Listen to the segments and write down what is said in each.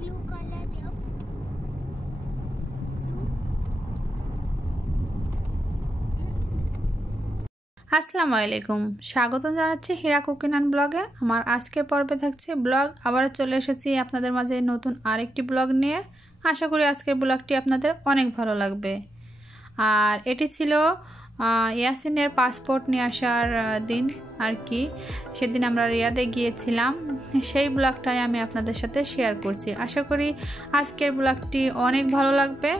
Blue colour দাও। আসসালামু আলাইকুম, স্বাগত জানাচ্ছি হীরা কুকিং অ্যান্ড ব্লগে। আমার আজকের পর্বে থাকছে ব্লগ। আবার চলে এসেছি আপনাদের মাঝে নতুন আরেকটি ব্লগ নিয়ে। আশা করি আজকের ব্লগটি আপনাদের অনেক ভালো লাগবে। আর এটি ছিল ইয়াসিনের পাসপোর্ট নিয়ে আসার দিন আর কি। সেদিন আমরা রিয়াদে গিয়েছিলাম, সেই ব্লগটাই আমি আপনাদের সাথে শেয়ার করছি। আশা করি আজকের ব্লগটি অনেক ভালো লাগবে।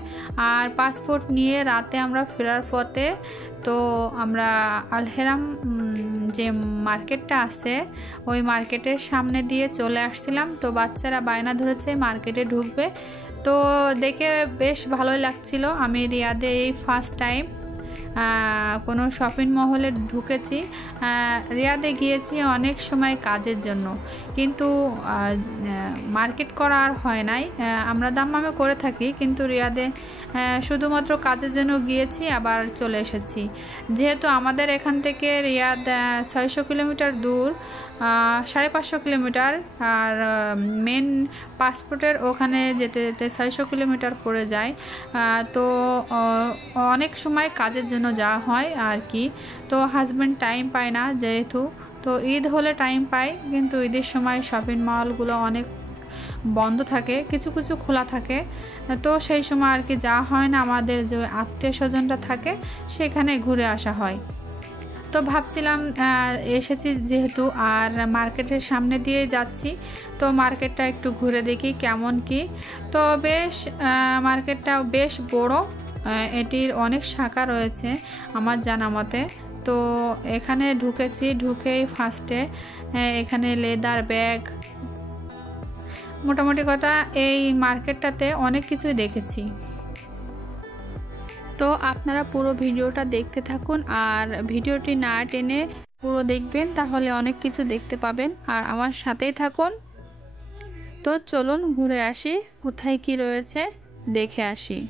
আর পাসপোর্ট নিয়ে রাতে আমরা ফেরার পথে তো আমরা আলহেরাম যে মার্কেটটা আছে ওই মার্কেটের সামনে দিয়ে চলে আসছিলাম। তো বাচ্চারা বায়না ধরেছে মার্কেটে ঢুকবে, তো দেখে বেশ ভালোই লাগছিল। আমি রিয়াদে এই ফার্স্ট টাইম কোনো শপিং মহলে ঢুকেছি। রিয়াদে গিয়েছি অনেক সময় কাজের জন্য, কিন্তু মার্কেট করা আর হয় নাই। আমরা দাম্মামে করে থাকি, কিন্তু রিয়াদে শুধুমাত্র কাজের জন্য গিয়েছি, আবার চলে এসেছি। যেহেতু আমাদের এখান থেকে রিয়াদ 600 কিলোমিটার দূর, 550 কিলোমিটার, আর মেন পাসপোর্টের ওখানে যেতে যেতে 600 কিলোমিটার পড়ে যায়। তো অনেক সময় কাজের জন্য যাওয়া হয় আর কি। তো হাজব্যান্ড টাইম পায় না যেহেতু, তো ঈদ হলে টাইম পায়, কিন্তু ঈদের সময় শপিং মলগুলো অনেক বন্ধ থাকে, কিছু কিছু খোলা থাকে। তো সেই সময় আর কি যাওয়া হয় না। আমাদের যে আত্মীয় স্বজনরা থাকে সেখানে ঘুরে আসা হয়। তো ভাবছিলাম এসেছি যেহেতু, আর মার্কেটের সামনে দিয়ে যাচ্ছি, তো মার্কেটটা একটু ঘুরে দেখি কেমন কি। তো বেশ মার্কেটটা বেশ বড়, এটির অনেক শাখা রয়েছে আমার জানা মতে। তো এখানে ঢুকেছি, ঢুকেই ফার্স্টে এখানে লেদার ব্যাগ, মোটামুটি কথা এই মার্কেটটাতে অনেক কিছুই দেখেছি। তো আপনারা পুরো ভিডিওটা দেখতে থাকুন, আর ভিডিওটি না টেনে পুরো দেখবেন, তাহলে অনেক কিছু দেখতে পাবেন। আর আমার সাথেই থাকুন। তো চলুন ঘুরে আসি, কোথায় কি রয়েছে দেখে আসি।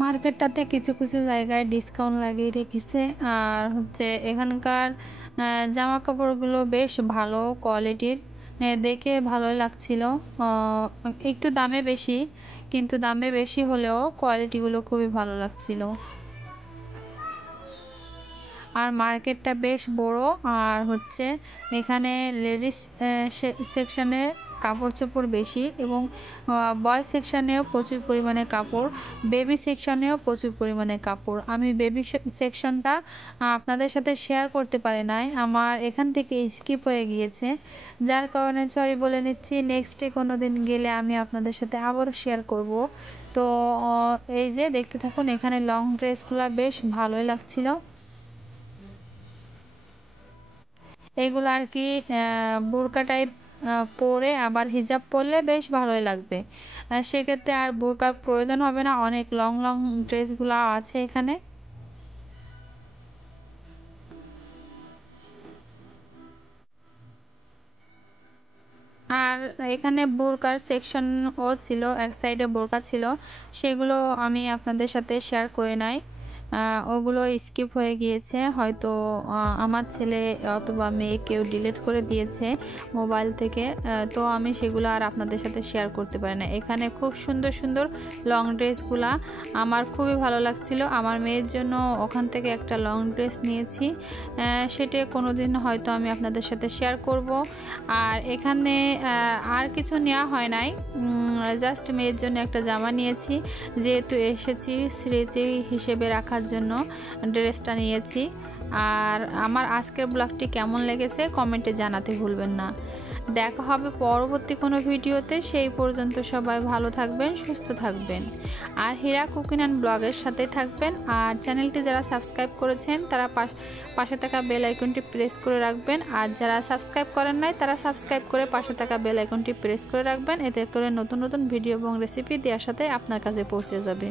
মার্কেটটাতে কিছু কিছু জায়গায় ডিসকাউন্ট লাগিয়ে রেখেছে। আর হচ্ছে এখানকার জামা কাপড়গুলো বেশ ভালো কোয়ালিটির, দেখে ভালোই লাগছিল। একটু দামে বেশি, কিন্তু দামে বেশি হলেও কোয়ালিটিগুলো খুবই ভালো লাগছিল। আর মার্কেটটা বেশ বড়। আর হচ্ছে এখানে লেডিস সেকশনে কাপড় চোপড় বেশি, এবং বয়েজ সেকশনেও প্রচুর পরিমাণে কাপড়, বেবি সেকশনেও প্রচুর পরিমাণে কাপড়। আমি বেবি সেকশনটা আপনাদের সাথে শেয়ার করতে পারি নাই, আমার এখান থেকে স্কিপ হয়ে গিয়েছে, যার কারণে সরি বলে নিচ্ছি। নেক্সটে কোনো দিন গেলে আমি আপনাদের সাথে আবারও শেয়ার করব। তো এই যে দেখতে থাকুন, এখানে লং ড্রেসগুলো বেশ ভালোই লাগছিল। এগুলো আর কি বোরকা টাইপ পরে আবার হিজাব পরলে বেশ ভালোই লাগবে। সেক্ষেত্রে আর বোরকার প্রয়োজন হবে না, অনেক লং লং ড্রেসগুলো আছে এখানে। আর এখানে বোরকার সেকশনও ছিল, এক সাইডে বোরকা ছিল, সেগুলো আমি আপনাদের সাথে শেয়ার করে নাই। ওগুলো স্কিপ হয়ে গিয়েছে হয়তো, আমার ছেলে অথবা মেয়ে কেউ ডিলিট করে দিয়েছে মোবাইল থেকে, তো আমি সেগুলো আর আপনাদের সাথে শেয়ার করতে পারি না। এখানে খুব সুন্দর সুন্দর লং ড্রেসগুলা আমার খুবই ভালো লাগছিল। আমার মেয়ের জন্য ওখান থেকে একটা লং ড্রেস নিয়েছি, সেটা কোনো দিন হয়তো আমি আপনাদের সাথে শেয়ার করব। আর এখানে আর কিছু নেওয়া হয় নাই, জাস্ট মেয়ের জন্য একটা জামা নিয়েছি, যেহেতু এসেছি স্মৃতি হিসেবে রাখার জন্য ড্রেসটা নিয়েছি। আর আমার আজকের ব্লগটি কেমন লেগেছে কমেন্টে জানাতে ভুলবেন না। দেখা হবে পরবর্তী কোনো ভিডিওতে, সেই পর্যন্ত সবাই ভালো থাকবেন, সুস্থ থাকবেন, আর হীরা কুকিং অ্যান্ড ব্লগের সাথে থাকবেন। আর চ্যানেলটি যারা সাবস্ক্রাইব করেছেন তারা পাশে থাকা বেল আইকনটি প্রেস করে রাখবেন, আর যারা সাবস্ক্রাইব করেন নাই তারা সাবস্ক্রাইব করে পাশে থাকা বেল আইকনটি প্রেস করে রাখবেন, এতে করে নতুন নতুন ভিডিও এবং রেসিপি দেওয়ার সাথে আপনার কাছে পৌঁছে যাবে।